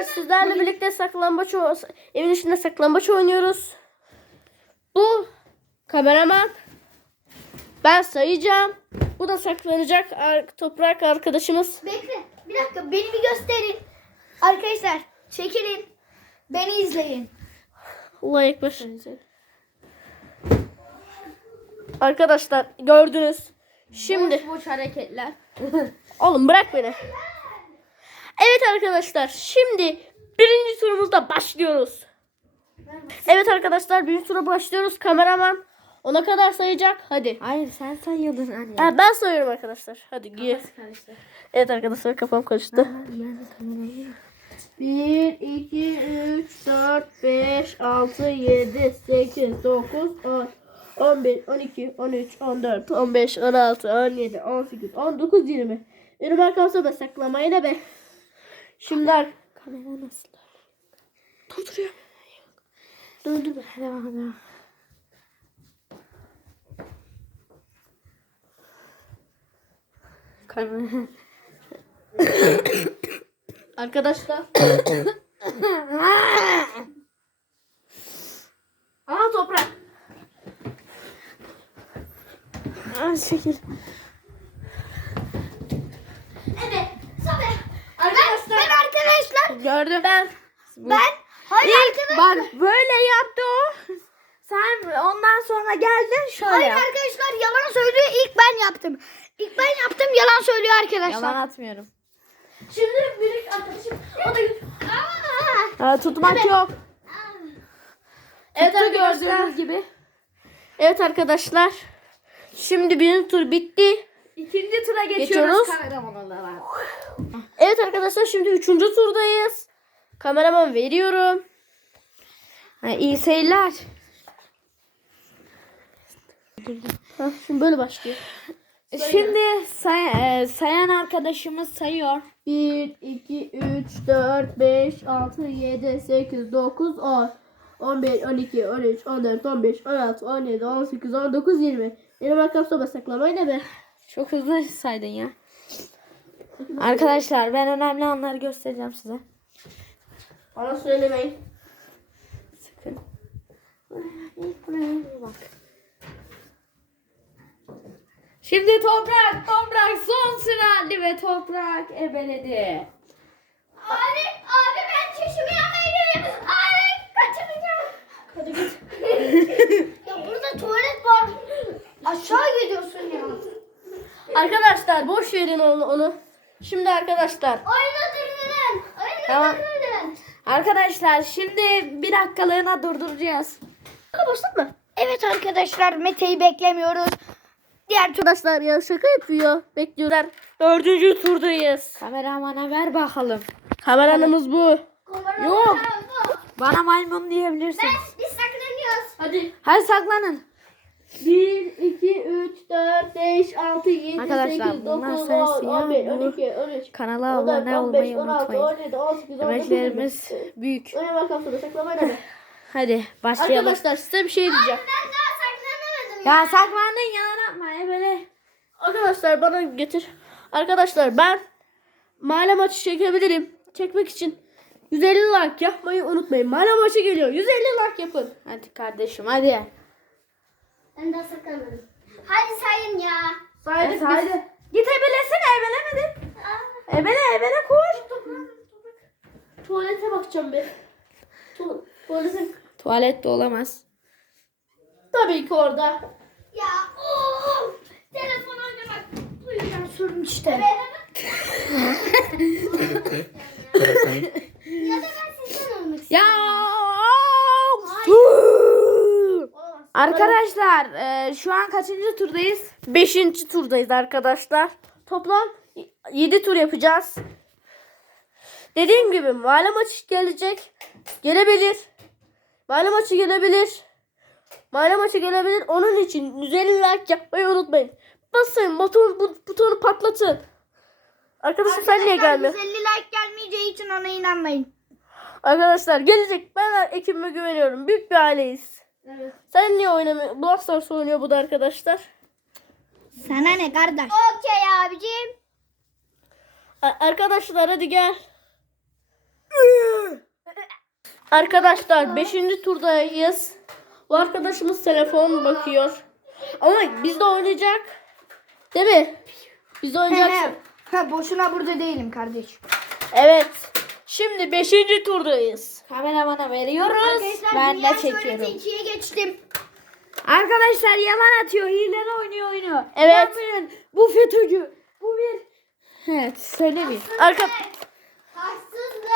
Sizlerle birlikte saklambaç evin içinde saklambaç oynuyoruz. Bu kameraman. Ben sayacağım. Bu da saklanacak ar- toprak arkadaşımız. Bekle. Bir dakika beni bir gösterin. Arkadaşlar çekilin. Beni izleyin. Allah ekber. Arkadaşlar gördünüz. Şimdi boş hareketler. oğlum bırak beni. Evet arkadaşlar şimdi birinci turumuzda başlıyoruz. Evet arkadaşlar birinci tura başlıyoruz. Kameraman ona kadar sayacak. Hadi. Hayır sen sayıyordun anne. Ha, ben sayıyorum arkadaşlar. Hadi gir. Evet arkadaşlar kafam karıştı. 1, 2, 3, 4, 5, 6, 7, 8, 9, 10, 11, 12, 13, 14, 15, 16, 17, 18, 19, 20. Benim arkamda ne be. Şimdi ar- Kamera nasıl? Durduruyor. Döndür be. Devam devam. Kamera. Arkadaşlar. Aha toprak. Aa, çekil. Evet. Sabe. Ben, Arkadaşlar. ben arkadaşlar. Gördüm. Ben. Ben. Hayır arkadaşlar. Bak böyle yaptı o. Sen ondan sonra geldin şöyle Hayır arkadaşlar yalan söylüyor. İlk ben yaptım. İlk ben yaptım yalan söylüyor arkadaşlar. Yalan atmıyorum. Şimdi bir arkadaşım o da Ha, tutmak yok. Evet Tuttu gördüğünüz gibi. Evet arkadaşlar. Şimdi birinci tur bitti. İkinci tura Geçiyoruz. geçiyoruz. Kameraman olarak. Evet arkadaşlar şimdi üçüncü turdayız. Kameraman veriyorum. Ha, iyi seyirler. Ha, şimdi böyle başlıyor. Şimdi say- e, sayan arkadaşımız sayıyor. 1, 2, 3, 4, 5, 6, 7, 8, 9, 10, 11, 12, 13, 14, 15, 16, 17, 18, 19, 20. Benim arkam soba saklamayı ne be? Çok hızlı saydın ya. Arkadaşlar ben önemli anları göstereceğim size. Bana söylemeyin. Sakın. İlk buraya bir bak. Şimdi toprak, toprak son sırali ve toprak ebeledi. Abi, abi ben çeşimi yapmaya gidiyorum. Abi kaçıracağım. Hadi git. Ya burada tuvalet var. Aşağı gidiyorsun. Arkadaşlar boş verin onu. onu. Şimdi arkadaşlar. Oyunu durdurun. Oyunu Tamam. durdurun. Arkadaşlar şimdi bir dakikalığına durduracağız. Başladın mı? Evet arkadaşlar Mete'yi beklemiyoruz. Diğer Arkadaşlar ya şaka yapıyor. Bekliyorlar. Dördüncü turdayız. Kameramana ver bakalım. Kameranımız bu. Yok. Bana maymun diyebilirsin. Biz saklanıyoruz. Hadi. Hadi saklanın. 1, 2, 3, 4, 5, 6, 7, Arkadaşlar, 8, bunlar 9, sensin 10, ya. 11, Bu 12, 13, Kanala 14, abone 15, olmayı 16, unutmayın. 17, 18, 19, 20. Emeklerimiz büyük. Öyle bakalım sonra saklamayı ne be? Hadi başlayalım. Arkadaşlar size bir şey diyeceğim. Ben daha saklanamadım. Ya saklandın yalan atma ya böyle. Arkadaşlar bana getir. Arkadaşlar ben mahalle maçı çekebilirim. Çekmek için 150 like yapmayı unutmayın. Mahalle maçı geliyor. 150 like yapın. Hadi kardeşim hadi. Ben daha saklanmadım. Hadi sayın ya. Saydık biz. hadi. Git ebelesene ebelemedin. Aa, Ebele ebele koş. Tuvalete bakacağım bir. Tu tuvalete Tuvalette olamaz. tabii ki orada. Ya ooo. Telefon oynamak. Bu yüzden sorun işte. ya da ben sizden olmak Ya. Olamaz. Arkadaşlar e, şu an kaçıncı turdayız? Beşinci turdayız arkadaşlar. Toplam 7 tur yapacağız. Dediğim gibi mahalle maçı gelecek. Gelebilir. Mahalle maçı gelebilir. Mahalle maçı gelebilir. Onun için 150 like yapmayı unutmayın. Basın buton, bu, butonu patlatın. Arkadaşım sen niye gelmiyorsun? 150 like gelmeyeceği için ona inanmayın. Arkadaşlar gelecek. Ben ekibime güveniyorum. Büyük bir aileyiz. Sen niye oynamıyorsun? Stars oynuyor bu da arkadaşlar. Sana ne kardeş? Okey abicim. Arkadaşlar hadi gel. Arkadaşlar 5. turdayız. Bu arkadaşımız telefon bakıyor. Ama biz de oynayacak. Değil mi? Biz de oynayacaksın. ha, boşuna burada değilim kardeşim. Evet. Şimdi 5. turdayız. Kameramana veriyoruz. ben de çekiyorum. ikiye geçtim. Arkadaşlar yalan atıyor. Hileli oynuyor oyunu. Evet. Yapmayın. Bu FETÖ'cü. Bu bir. Evet söylemeyin. Arka Haksızlık.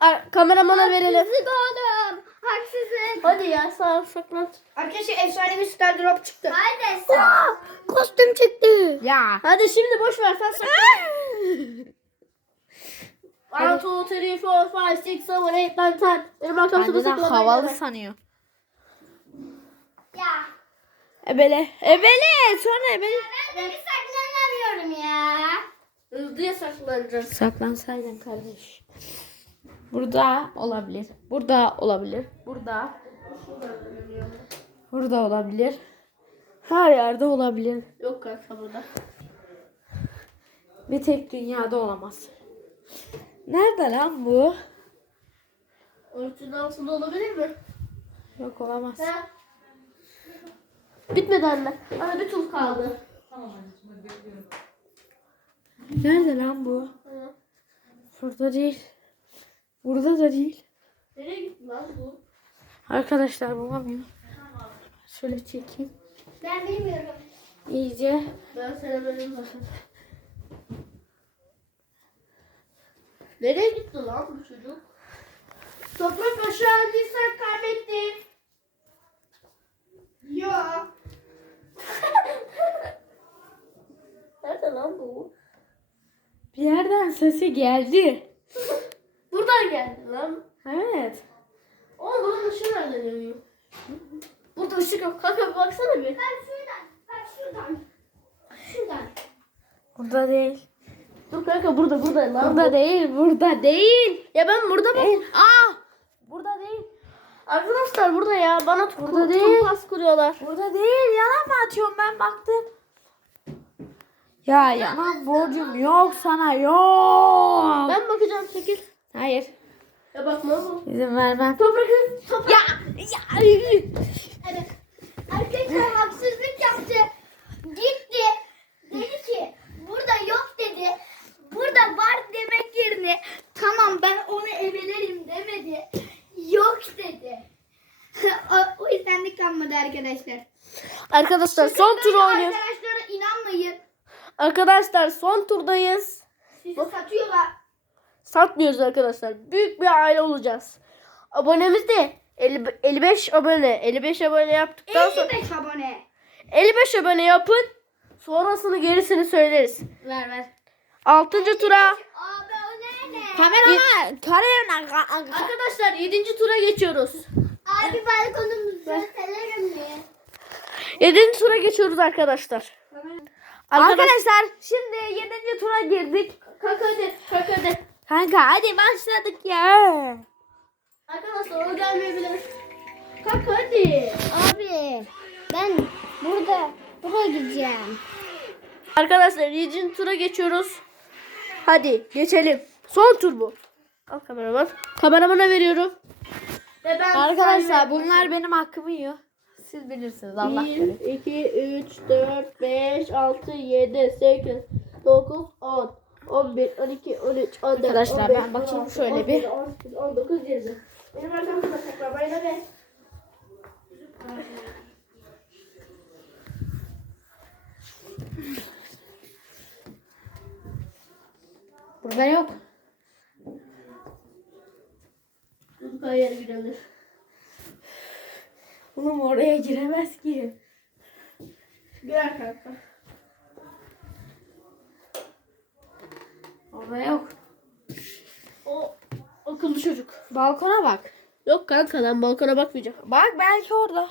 ar- kameramana verelim. Haksızlık oğlum. Haksızlık. Hadi ya sağ ol saklan. Arkadaşlar efsane star drop çıktı. Hadi sen. kostüm çıktı. Ya. Hadi şimdi boş ver sen saklan. One, two, three, four, five, six, seven, eight, nine, ten. Benim arkamda Kendini sıkıntı havalı sanıyor. Ya. Ebele. Ebele. Sonra ebele. Ben de bir saklanamıyorum ya. Hızlıya saklanacağız. Saklansaydın kardeş. Burada olabilir. Burada olabilir. Burada. Burada olabilir. Her yerde olabilir. Yok kanka burada. Bir tek dünyada olamaz. Nerede lan bu? Örtünün altında olabilir mi? Yok olamaz. He? Bitmedi anne. Ana bir tuz kaldı. Nerede lan bu? Hı. Burada değil. Burada da değil. Nereye gitti lan bu? Arkadaşlar bulamıyorum. Şöyle çekeyim. Ben bilmiyorum. İyice. Ben sana vereyim zaten. Nereye gitti lan bu çocuk? Toprak aşağı indiysen kaybettin. Yok. Nerede lan bu? Bir yerden sesi geldi. Buradan geldi lan. Evet. Oğlum bunun ışığı nereden yanıyor? Burada ışık yok. Kanka bir baksana bir. Ben şuradan. Bak şuradan. Şuradan. Burada değil. Dur kanka burada burada lan. Burada değil. Burada değil. Ya ben burada bak. Değil. Aa! Burada değil. Arkadaşlar burada ya. Bana Burada burada değil. değil. pas kuruyorlar. Burada değil. Yalan mı atıyorum ben baktım. Ya yalan borcum yok sana yok. Ben bakacağım çekil. Hayır. Ya bakma bu. İzin vermem. Toprak toprak. Ya, ya. Evet. Arkadaşlar haksızlık yaptı. Gitti. Dedi ki burada yok dedi. Burada var demek yerine tamam ben onu evlenirim demedi. Yok dedi. o, o yüzden de kalmadı arkadaşlar. Arkadaşlar son tur oynuyoruz. Arkadaşlara inanmayın. Arkadaşlar son turdayız. Sizi satıyorlar. Satmıyoruz arkadaşlar. Büyük bir aile olacağız. Abonemiz de 50 55 abone. 55 abone yaptıktan sonra 55 abone. 55 abone yapın. Sonrasını gerisini söyleriz. Ver ver. 6. tura. Abone ne? Kamerama. Kamerama. Arkadaşlar 7. tura geçiyoruz. Abi balkonumuzu severim mi? 7. tura geçiyoruz arkadaşlar. Arkadaş, Arkadaşlar şimdi 7. tura girdik. kalk hadi, kalk hadi. Kanka hadi başladık ya. Arkadaşlar o gelmeyebilir. Kalk hadi. Abi ben burada buraya gideceğim. Arkadaşlar 7. tura geçiyoruz. Hadi geçelim. Son tur bu. Al kameraman. Kameramana veriyorum. Ve ben Arkadaşlar bunlar benim hakkımı yiyor. Siz bilirsiniz Allah bilir. 1, 2, 3, 4, 5, 6, 7, 8, 9, 10, 11, 12, 13, 14, Arkadaşlar 15, ben bakayım 16, şöyle bir. 17, 18, 19, 20. Benim arkamda da saklamayla ve Burada yok. bu yer girebilir. Oğlum oraya giremez ki. Girer kanka. Orada yok. O akıllı çocuk. Balkona bak. Yok kanka lan balkona bakmayacağım. Bak belki orada.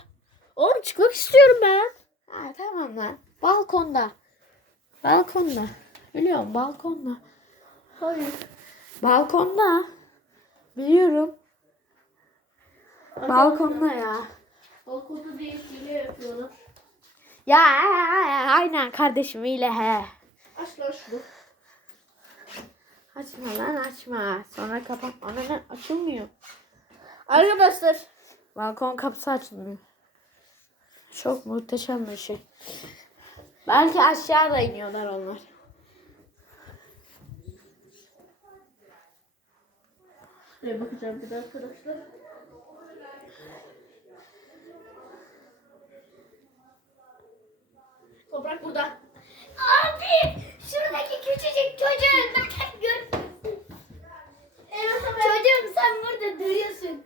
Oğlum çıkmak istiyorum ben. Ha tamam lan. Balkonda. Balkonda. Biliyorum balkonda. Hayır. Balkonda. Biliyorum. Balkonda ya. Değil hile yapıyorlar. Ya aynen kardeşim ile he. Aç lan şunu. Açma lan açma. Sonra kapatma. Lan açılmıyor. Arkadaşlar Balkon kapısı açılmıyor. Çok muhteşem bir şey. Belki aşağıda iniyorlar onlar. Şuraya bakacağım bir arkadaşlar. Toprak burada. Abi şuradaki küçücük çocuğun ben görmüyorsun. Çocuğum sen burada duruyorsun.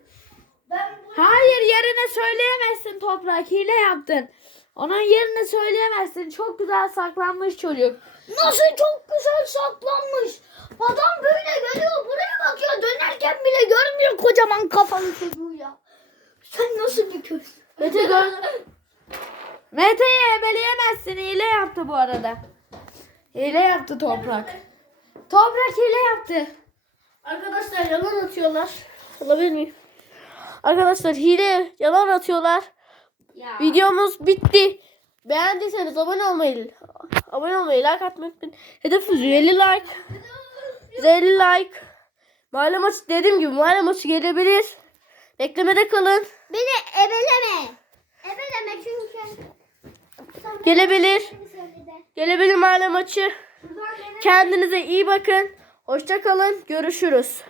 Ben burada Hayır yerini söyleyemezsin toprak. Hile yaptın. Onun yerini söyleyemezsin. Çok güzel saklanmış çocuk. Nasıl çok güzel saklanmış. Adam böyle geliyor buraya bakıyor dönerken bile görmüyor kocaman kafalı çocuğu ya. Sen nasıl bir körsün? Mete gördüm. Mete'yi ebeleyemezsin. Hile yaptı bu arada. Hile yaptı toprak. Toprak hile yaptı. Arkadaşlar yalan atıyorlar. Alabilir miyim? Arkadaşlar hile yalan atıyorlar. Ya. Videomuz bitti. Beğendiyseniz abone olmayı, abone olmayı, like atmayı unutmayın. Hedefimiz 150 like. 150 like. Mahalle maçı dediğim gibi mahalle maçı gelebilir. Beklemede kalın. Beni ebeleme. Ebeleme çünkü. Gelebilir. Gelebilir mahalle maçı. Kendinize iyi bakın. Hoşça kalın. Görüşürüz.